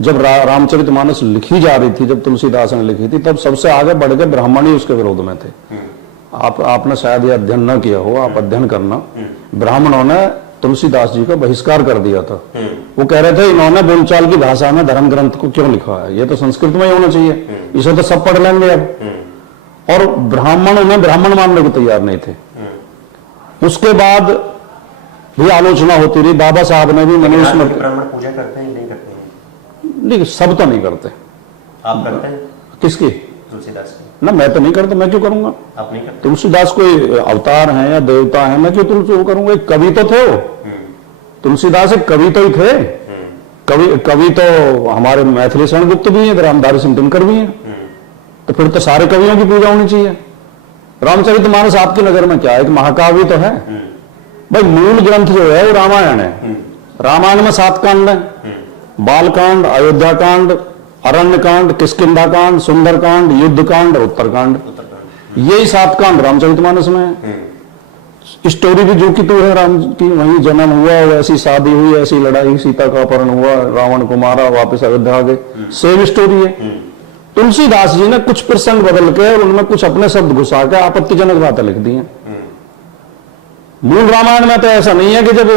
जब रामचरितमानस लिखी जा रही थी, जब तुलसीदास ने लिखी थी, तब सबसे आगे बढ़ के ब्राह्मण ही उसके विरोध में थे। आपने शायद ये अध्ययन न किया हो, आप अध्ययन करना। ब्राह्मणों ने तुलसीदास जी का बहिष्कार कर दिया था। वो कह रहे थे इन्होंने बोलचाल की भाषा में धर्म ग्रंथ को क्यों लिखा है, ये तो संस्कृत में ही होना चाहिए, इसे तो सब पढ़ लेंगे अब। और ब्राह्मण उन्हें ब्राह्मण मानने को तैयार नहीं थे। उसके बाद भी आलोचना होती रही। बाबा साहब ने भी मनुस्मृति, ब्राह्मण पूजा करते हैं नहीं करते हैं? नहीं, सब तो नहीं करते। आप करते हैं? किसकी? तुलसीदास की। ना, मैं तो नहीं करता, मैं क्यों करूंगा? आप नहीं करते? तुलसीदास कोई अवतार है या देवता है, मैं क्यों तुलसी करूंगा? एक कवि तो थे वो, तुलसीदास एक कवि तो ही थे। कवि तो हमारे मैथिली शरण गुप्त भी है, रामधारी सिंह दिनकर भी है, तो फिर तो सारे कवियों की पूजा होनी चाहिए। रामचरितमानस आपकी नजर में क्या है? एक महाकाव्य तो है भाई। मूल ग्रंथ जो है वो रामायण है। रामायण में 7 कांड है, बालकांड, अयोध्या कांड, अरण्य कांड, किष्किंधा कांड, सुंदर कांड, युद्ध कांड और उत्तरकांड। यही 7 कांड रामचरितमानस में है। स्टोरी भी जो की तो है, राम की वही जन्म हुआ, वैसी शादी हुई, ऐसी लड़ाई, सीता का अपहरण हुआ, रावण को मारा, वापस अयोध्या आ गए, सेम स्टोरी है। तुलसीदास जी ने कुछ प्रसंग बदल के और उनमें कुछ अपने शब्द घुसा के आपत्तिजनक बातें लिख दी हैं। मूल रामायण में तो ऐसा नहीं है कि जब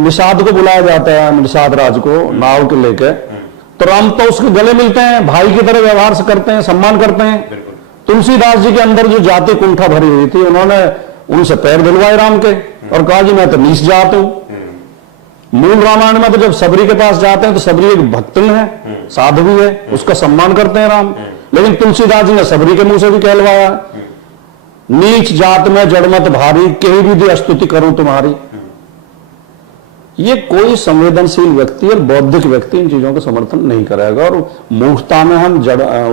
निषाद को बुलाया जाता है, निषाद राज को नाव के लेके, तो राम तो उसके गले मिलते हैं, भाई की तरह व्यवहार से करते हैं, सम्मान करते हैं। तुलसीदास जी के अंदर जो जाति कुंठा भरी हुई थी, उन्होंने उनसे पैर धुलवाए राम के और कहा जी मैं तो नीच जात हूं। मूल रामायण में तो जब सबरी के पास जाते हैं तो सबरी एक भक्तन है, साधु भी है, उसका सम्मान करते हैं राम। लेकिन तुलसीदास जी ने सबरी के मुंह से भी कहलवाया, नीच जात में जड़मत भारी, कहीं भी दी स्तुति करूं तुम्हारी। ये कोई संवेदनशील व्यक्ति और बौद्धिक व्यक्ति इन चीजों का समर्थन नहीं करेगा। और मूर्खता में हम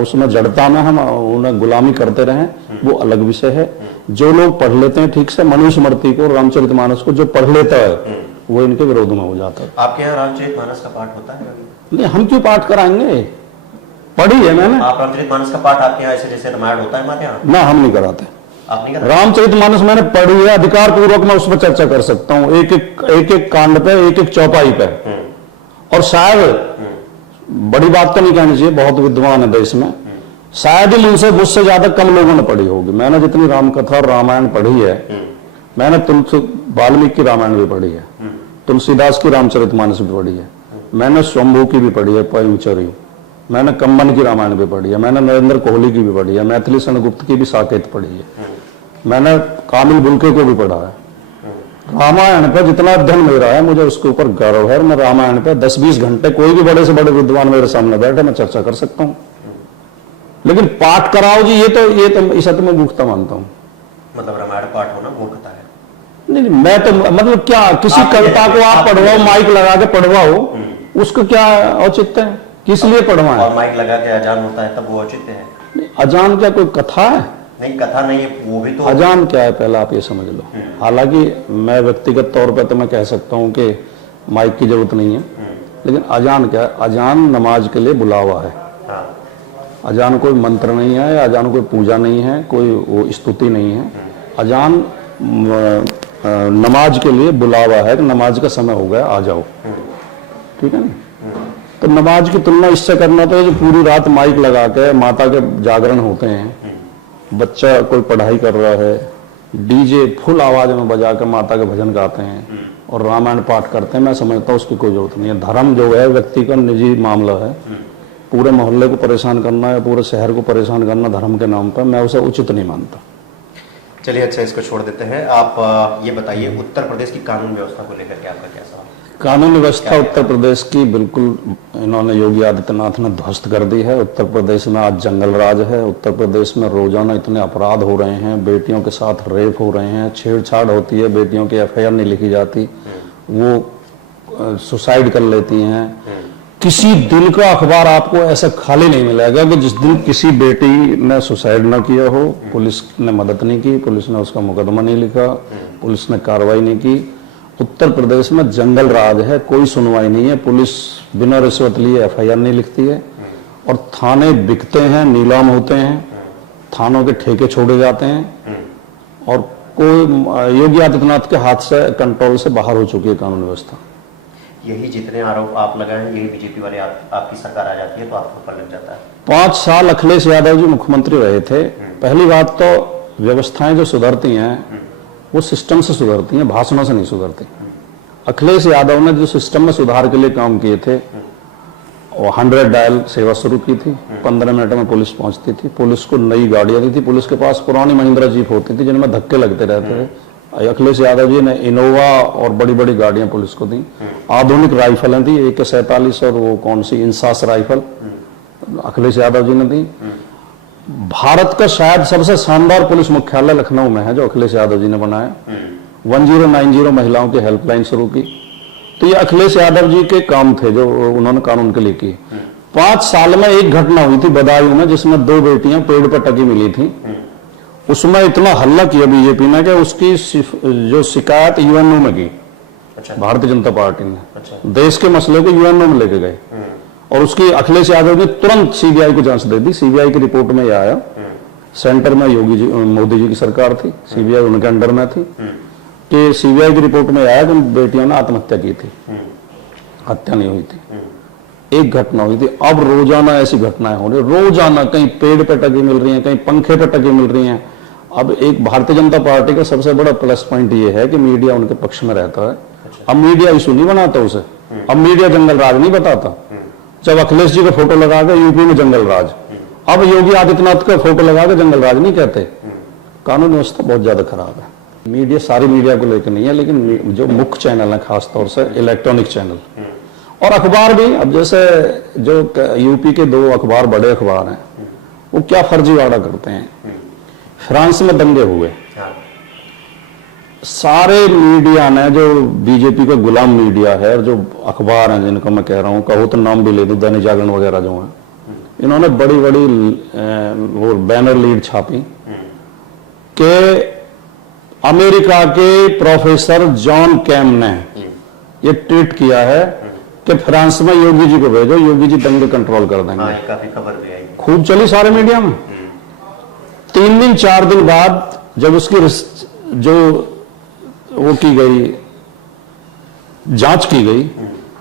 उसमें जड़ता में हम उन्हें गुलामी करते रहें, वो अलग विषय है। जो लोग पढ़ लेते हैं ठीक से मनुस्मृति को, रामचरितमानस को, जो पढ़ लेता है वो इनके विरोध में हो जाता है। आपके यहाँ रामचरितमानस का पाठ होता है? नहीं, हम क्यों पाठ कराएंगे, पढ़ी है मैंने। आप रामचरितमानस का पाठ आपके यहाँ ऐसे जैसे रामायण होता है हमारे यहाँ? ना, हम नहीं कराते। आप नहीं कराते? रामचरितमानस मैंने पढ़ी है, अधिकार पूर्वक मैं उस पर चर्चा कर सकता हूँ, एक एक कांड पे, एक एक चौपाई पे। और शायद बड़ी बात तो नहीं कहनी चाहिए, बहुत विद्वान है देश में, शायद ही मुझसे ज्यादा कम लोगों ने पढ़ी होगी। मैंने जितनी रामकथा और रामायण पढ़ी है, मैंने वाल्मीकि की रामायण भी पढ़ी है, तुलसीदास की रामचरितमानस भी पढ़ी है, मैंने शंभू की भी पढ़ी है, पैंचरी, मैंने कम्बन की रामायण भी पढ़ी है, मैंने नरेंद्र कोहली की भी पढ़ी है, मैथिली सेनगुप्त की भी साकेत पढ़ी है, मैंने कामिल बुल्के को भी पढ़ा है। रामायण पर जितना अध्ययन मेरा है मुझे उसके ऊपर गर्व है। मैं रामायण पे 10-20 घंटे, कोई भी बड़े से बड़े विद्वान मेरे सामने बैठे, मैं चर्चा कर सकता हूँ। लेकिन पाठ कराओ जी, ये तो इसे तो मैं मूर्खता मानता हूँ। मतलब रामायण पाठ होना मूर्खता है? नहीं, मैं तो मतलब क्या, किसी कविता को आप पढ़वाओ, माइक लगा के पढ़वाओ, उसको क्या औचित्य है? किस लिए पढ़वाएं? और माइक लगा के अजान होता है तब वो औचित्य है? अजान क्या कोई कथा है? नहीं, कथा नहीं है, वो भी तो। अजान क्या है पहले आप ये समझ लो। हालांकि मैं व्यक्तिगत तौर पे तो मैं कह सकता हूँ कि माइक की जरूरत नहीं है, लेकिन अजान क्या है? अजान नमाज के लिए बुलावा है। हाँ। अजान कोई मंत्र नहीं है, अजान कोई पूजा नहीं है, कोई वो स्तुति नहीं है। अजान नमाज के लिए बुलावा है कि नमाज का समय हो गया, आ जाओ। ठीक है ना? तो नमाज की तुलना इससे करना तो जो पूरी रात माइक लगा के माता के जागरण होते हैं, बच्चा कोई पढ़ाई कर रहा है, डीजे फुल आवाज में बजा के माता के भजन गाते हैं और रामायण पाठ करते हैं, मैं समझता हूँ उसकी कोई जरूरत नहीं है। धर्म जो है व्यक्ति का निजी मामला है, पूरे मोहल्ले को परेशान करना या पूरे शहर को परेशान करना धर्म के नाम पर, मैं उसे उचित नहीं मानता। चलिए, अच्छा, इसको छोड़ देते हैं। आप ये बताइए, उत्तर प्रदेश की कानून व्यवस्था को लेकर के आपका क्या सवाल? कानून व्यवस्था उत्तर प्रदेश की बिल्कुल इन्होंने योगी आदित्यनाथ ने ध्वस्त कर दी है। उत्तर प्रदेश में आज जंगल राज है। उत्तर प्रदेश में रोजाना इतने अपराध हो रहे हैं, बेटियों के साथ रेप हो रहे हैं, छेड़छाड़ होती है, बेटियों की एफआईआर नहीं लिखी जाती, वो सुसाइड कर लेती हैं। किसी दिन का अखबार आपको ऐसा खाली नहीं मिलेगा कि जिस दिन किसी बेटी ने सुसाइड न किया हो, पुलिस ने मदद नहीं की, पुलिस ने उसका मुकदमा नहीं लिखा, पुलिस ने कार्रवाई नहीं की। उत्तर प्रदेश में जंगल राज है, कोई सुनवाई नहीं है, पुलिस बिना रिश्वत लिए एफआईआर नहीं लिखती है और थाने बिकते हैं, नीलाम होते हैं, थानों के ठेके छोड़े जाते हैं और कोई योगी आदित्यनाथ के हाथ से कंट्रोल से बाहर हो चुकी है कानून व्यवस्था। यही जितने आरोप आप लगाए, यही बीजेपी वाले आपकी सरकार आ जाती है तो आपको पर लग जाता है। 5 साल अखिलेश यादव जी मुख्यमंत्री रहे थे। पहली बात तो व्यवस्थाएं जो सुधरती हैं वो सिस्टम से सुधरती हैं, भाषणों से नहीं सुधरती। अखिलेश यादव ने जो सिस्टम में सुधार के लिए काम किए थे, वो 100 डायल सेवा शुरू की थी, 15 मिनट में पुलिस पहुंचती थी, पुलिस को नई गाड़ियां दी थी, पुलिस के पास पुरानी महिंद्रा जीप होती थी जिनमें धक्के लगते रहते थे। अखिलेश यादव जी ने इनोवा और बड़ी बड़ी गाड़ियां पुलिस को दी, आधुनिक राइफलें दी, AK-47 और वो कौन सी इंसास राइफल अखिलेश यादव जी ने दी। भारत का शायद सबसे शानदार पुलिस मुख्यालय लखनऊ में है जो अखिलेश यादव जी ने बनाया। 1090 महिलाओं की हेल्पलाइन शुरू की। तो ये अखिलेश यादव जी के काम थे जो उन्होंने कानून के लिए किए। 5 साल में एक घटना हुई थी बदायूं में जिसमें 2 बेटियां पेड़ पर टकी मिली थी। उसमें इतना हल्ला किया बीजेपी ने कि उसकी जो शिकायत यूएनओ में की। अच्छा। भारतीय जनता पार्टी ने। अच्छा। देश के मसले को यूएनओ में लेके गए और उसकी अखिलेश यादव ने तुरंत सीबीआई को जांच दे दी। सीबीआई की रिपोर्ट में यह आया, सेंटर में मोदी जी की सरकार थी, सीबीआई उनके अंडर में थी, कि सीबीआई की रिपोर्ट में आया कि बेटियों ने आत्महत्या की थी, हत्या नहीं हुई थी। एक घटना हुई थी। अब रोजाना ऐसी घटनाएं हो रही, रोजाना कहीं पेड़ पे टकी मिल रही हैं, कहीं पंखे पे टकी मिल रही हैं। अब एक भारतीय जनता पार्टी का सबसे बड़ा प्लस पॉइंट ये है कि मीडिया उनके पक्ष में रहता है। अब मीडिया इशू नहीं बनाता उसे, अब मीडिया जंगल राज नहीं बताता। जब अखिलेश जी का फोटो लगा के यूपी में जंगल राज, अब योगी आदित्यनाथ का फोटो लगा के जंगल राज नहीं कहते। कानून व्यवस्था बहुत ज्यादा खराब है। मीडिया सारी मीडिया को लेकर नहीं है, लेकिन जो मुख्य चैनल है खासतौर से इलेक्ट्रॉनिक चैनल और अखबार भी। अब जैसे जो यूपी के 2 अखबार बड़े अखबार हैं वो क्या फर्जीवाड़ा करते हैं। फ्रांस में दंगे हुए, सारे मीडिया ने, जो बीजेपी का गुलाम मीडिया है और जो अखबार हैं जिनको मैं कह रहा हूं, कहो तो नाम भी ले दूं, दैनिक जागरण वगैरह जो हैं, इन्होंने बड़ी बड़ी वो बैनर लीड छापी कि अमेरिका के प्रोफेसर जॉन कैम ने ये ट्वीट किया है कि फ्रांस में योगी जी को भेजो, योगी जी दंगे कंट्रोल कर देंगे। काफी खबर भी आई, खूब चली सारे मीडिया में। 3 दिन 4 दिन बाद जब उसकी जो वो की गई, जांच की गई,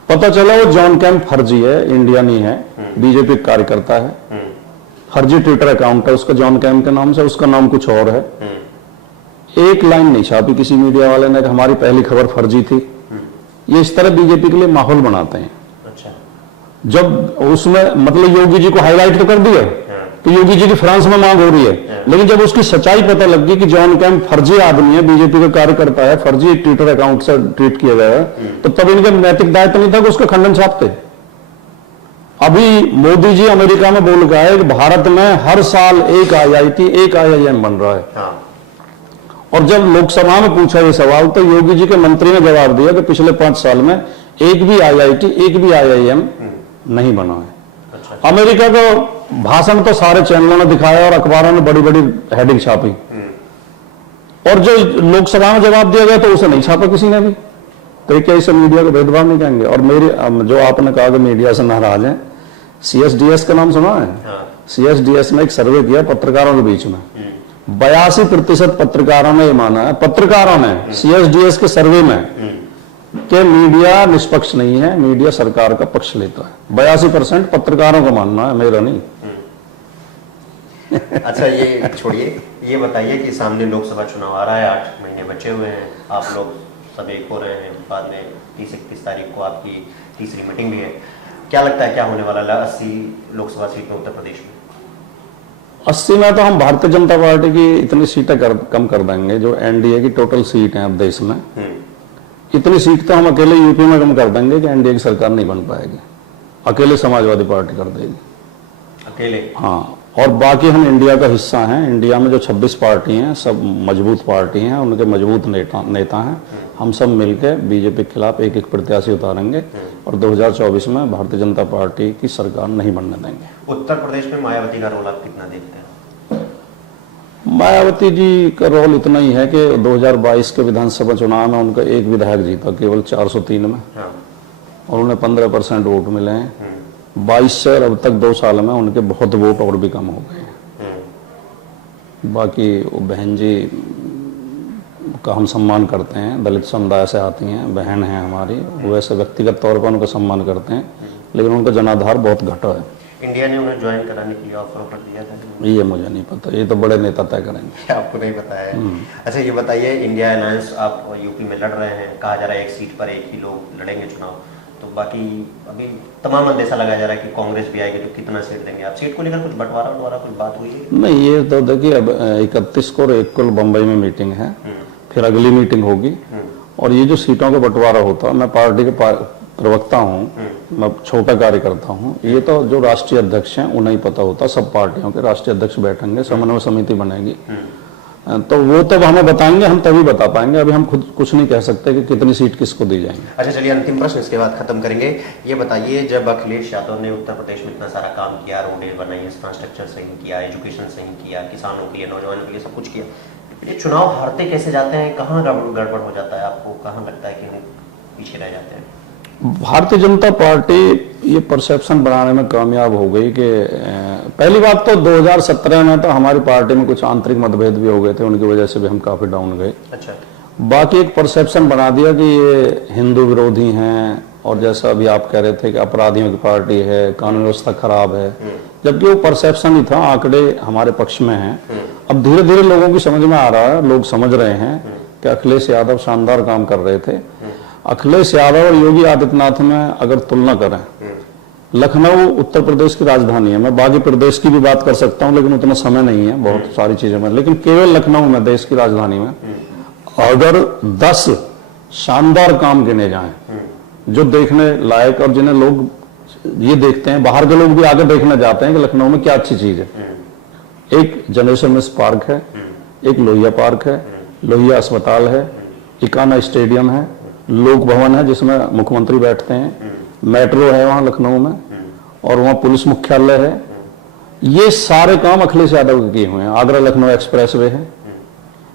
पता चला वो जॉन कैम्प फर्जी है, इंडिया नहीं है, बीजेपी कार्यकर्ता है, फर्जी ट्विटर अकाउंट है उसका जॉन कैम्प के नाम से, उसका नाम कुछ और है। एक लाइन नहीं छापी किसी मीडिया वाले ने कि हमारी पहली खबर फर्जी थी। ये इस तरह बीजेपी के लिए माहौल बनाते हैं। अच्छा। जब उसमें मतलब योगी जी को हाईलाइट तो कर दिया कि योगी जी की फ्रांस में मांग हो रही है, लेकिन जब उसकी सच्चाई पता लग गई कि जॉन कैम्प फर्जी आदमी है, बीजेपी का कार्यकर्ता है, फर्जी ट्विटर अकाउंट से ट्वीट किया गया है, तो तब इनका नैतिक दायित्व नहीं था कि उसका खंडन छापते। अभी मोदी जी अमेरिका में बोल गए कि भारत में हर साल एक IIT एक IIM बन रहा है। और जब लोकसभा में पूछा ये सवाल तो योगी जी के मंत्री ने जवाब दिया कि पिछले 5 साल में एक भी IIT एक भी IIM नहीं बना है। अच्छा। अमेरिका का भाषण तो सारे चैनलों ने दिखाया और अखबारों ने बड़ी बड़ी हेडिंग छापी, और जो लोकसभा में जवाब दिया गया तो उसे नहीं छापा किसी ने भी। तो ये क्या इसे मीडिया को भेदभाव नहीं कहेंगे? और मेरी जो आपने कहा कि मीडिया से नाराज है, CSDS का नाम सुना है? CSDS ने एक सर्वे किया पत्रकारों के बीच में, 82% पत्रकारों ने ये माना है, पत्रकारों ने CSDS के सर्वे में, कि मीडिया निष्पक्ष नहीं है, मीडिया सरकार का पक्ष लेता है। 82% पत्रकारों का मानना है, मेरा नहीं। अच्छा, ये छोड़िए, ये बताइए कि सामने लोकसभा चुनाव आ रहा है, 8 महीने बचे हुए हैं, आप लोग सब एक हो रहे हैं, बाद में 30-31 तारीख को आपकी तीसरी मीटिंग भी है। क्या लगता है क्या होने वाला 80 लोकसभा सीट में उत्तर प्रदेश में? 80 में तो हम भारतीय जनता पार्टी की इतनी सीटें कम कर देंगे, जो NDA की टोटल सीट है अब देश में, इतनी सीट तो हम अकेले यूपी में कम कर देंगे कि NDA की सरकार नहीं बन पाएगी। अकेले समाजवादी पार्टी कर देगी, अकेले। हाँ, और बाकी हम इंडिया का हिस्सा हैं। इंडिया में जो 26 पार्टी हैं सब मजबूत पार्टी हैं, उनके मजबूत नेता हैं। हम सब मिलकर बीजेपी के खिलाफ एक प्रत्याशी उतारेंगे और 2024 में भारतीय जनता पार्टी की सरकार नहीं बनने देंगे। उत्तर प्रदेश में मायावती का रोल आप कितना देखते हैं? मायावती जी का रोल इतना ही है कि 2022 के विधानसभा चुनाव में उनका एक विधायक जीता केवल 403 में, और उन्हें 15% वोट मिले हैं। 22 से अब तक 2 साल में उनके बहुत वोट और भी कम हो गए। बाकी वो बहन जी का हम सम्मान करते हैं, दलित समुदाय से आती हैं, बहन हैं हमारी, वैसे व्यक्तिगत तौर पर उनका सम्मान करते हैं, लेकिन उनका जनाधार बहुत घटा है। इंडिया ने उन्हें ज्वाइन कराने के लिए ऑफर कर दिया था? ये मुझे नहीं पता, ये तो बड़े नेता तय करेंगे। आपको नहीं पता है? अच्छा, ये बताइए, इंडिया अलायंस आप यूपी में लड़ रहे हैं, कहा जा रहा है एक सीट पर एक ही लोग लड़ेंगे चुनाव, तो बाकी अभी तमाम अंदेशा लगाया जा रहा है कि कांग्रेस भी आएगी तो कितना सीट देंगे आप? सीट को लेकर कुछ बंटवारा कुछ बात हुई है? नहीं, ये तो देखिए अब 31 को और 1 को बम्बई में मीटिंग है, फिर अगली मीटिंग होगी, और ये जो सीटों का बंटवारा होता, मैं पार्टी के प्रवक्ता हूँ, मैं छोटा कार्यकर्ता हूँ, ये तो जो राष्ट्रीय अध्यक्ष हैं उन्हें ही पता होता। सब पार्टियों के राष्ट्रीय अध्यक्ष बैठेंगे, समन्वय समिति बनेगी, तो वो तब हमें बताएंगे, हम तभी बता पाएंगे। अभी हम खुद कुछ नहीं कह सकते कि कितनी सीट किसको दी जाएंगे। अच्छा, चलिए अंतिम प्रश्न, इसके बाद खत्म करेंगे। ये बताइए, जब अखिलेश यादव ने उत्तर प्रदेश में इतना सारा काम किया, रोडें बनाई, इंफ्रास्ट्रक्चर सही किया, एजुकेशन सही किया, किसानों के लिए, नौजवानों के लिए सब कुछ किया, ये चुनाव हारते कैसे जाते हैं? कहाँ गड़बड़ हो जाता है? आपको कहाँ लगता है कि पीछे रह जाते हैं? भारतीय जनता पार्टी ये परसेप्शन बनाने में कामयाब हो गई कि पहली बात तो 2017 में तो हमारी पार्टी में कुछ आंतरिक मतभेद भी हो गए थे, उनकी वजह से भी हम काफी डाउन गए। अच्छा। बाकी एक परसेप्शन बना दिया कि ये हिंदू विरोधी हैं, और जैसा अभी आप कह रहे थे कि अपराधियों की पार्टी है, कानून व्यवस्था खराब है, जबकि वो परसेप्शन ही था, आंकड़े हमारे पक्ष में हैं। अब धीरे धीरे लोगों की समझ में आ रहा है, लोग समझ रहे हैं कि अखिलेश यादव शानदार काम कर रहे थे। अखिलेश यादव और योगी आदित्यनाथ में अगर तुलना करें, लखनऊ उत्तर प्रदेश की राजधानी है, मैं बाकी प्रदेश की भी बात कर सकता हूं, लेकिन उतना समय नहीं है बहुत सारी चीजों में, लेकिन केवल लखनऊ में, देश की राजधानी में, अगर 10 शानदार काम गिने जाएं जो देखने लायक, और जिन्हें लोग ये देखते हैं, बाहर के लोग भी आगे देखने जाते हैं कि लखनऊ में क्या अच्छी चीज है। एक जनरेशन मिस पार्क है, एक लोहिया पार्क है, लोहिया अस्पताल है, इकाना स्टेडियम है, लोक भवन है जिसमें मुख्यमंत्री बैठते हैं, मेट्रो है वहां लखनऊ में, और वहां पुलिस मुख्यालय है। ये सारे काम अखिलेश यादव के किए हुए हैं। आगरा लखनऊ एक्सप्रेसवे है।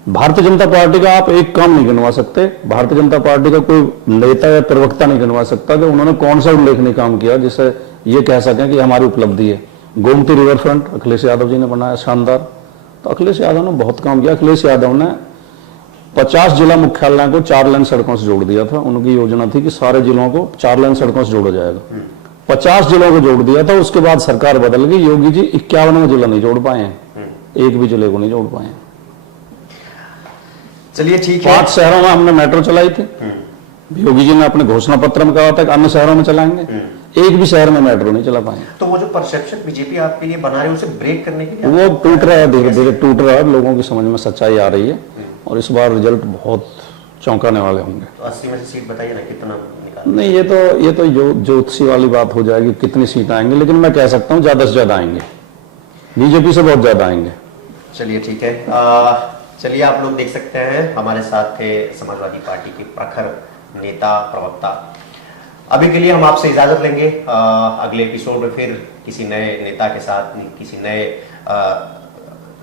भारतीय जनता पार्टी का आप एक काम नहीं गिनवा सकते, भारतीय जनता पार्टी का कोई नेता या प्रवक्ता नहीं गिनवा सकता कि उन्होंने कौन सा उल्लेखनीय काम किया जिससे ये कह सकें कि हमारी उपलब्धि है। गोमती रिवर फ्रंट अखिलेश यादव जी ने बनाया शानदार, तो अखिलेश यादव ने बहुत काम किया। अखिलेश यादव ने 50 जिला मुख्यालयों को 4 लेन सड़कों से जोड़ दिया था। उनकी योजना थी कि सारे जिलों को 4 लेन सड़कों से जोड़ा जाएगा। 50 जिलों को जोड़ दिया था। उसके बाद सरकार बदल गई, योगी जी 51वां जिला नहीं जोड़ पाए हैं, एक भी जिले को नहीं जोड़ पाए। चलिए ठीक है। 5 शहरों में हमने मेट्रो चलाई थी, योगी जी ने अपने घोषणा पत्र में कहा था कि अन्य शहरों में चलाएंगे, एक भी शहर में मेट्रो नहीं चला पाएंगे। तो वो जो परसेप्शन बीजेपी आपके लिए बना रही है उसे ब्रेक करने के लिए वो टूट रहा है, धीरे धीरे टूट रहा है, लोगों की समझ में सच्चाई आ रही है और इस बार रिजल्ट बहुत चौंकाने वाले होंगे। तो 80 में से सीट बताइए ना कितना निकाल। नहीं, ये तो ज्योतिषी वाली बात हो जाएगी कितनी सीट आएंगी, लेकिन मैं कह सकता हूँ ज्यादा से ज्यादा आएंगे, बीजेपी से बहुत ज्यादा आएंगे। चलिए ठीक है, चलिए आप लोग देख सकते हैं हमारे साथ थे समाजवादी पार्टी के प्रखर नेता प्रवक्ता। अभी के लिए हम आपसे इजाजत लेंगे, अगले एपिसोड में फिर किसी नए नेता के साथ, किसी नए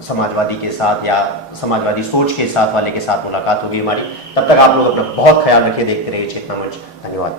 समाजवादी के साथ या समाजवादी सोच के साथ वाले के साथ मुलाकात होगी हमारी। तब तक आप लोग अपना बहुत ख्याल रखिए, देखते रहिए चेतना मंच। धन्यवाद।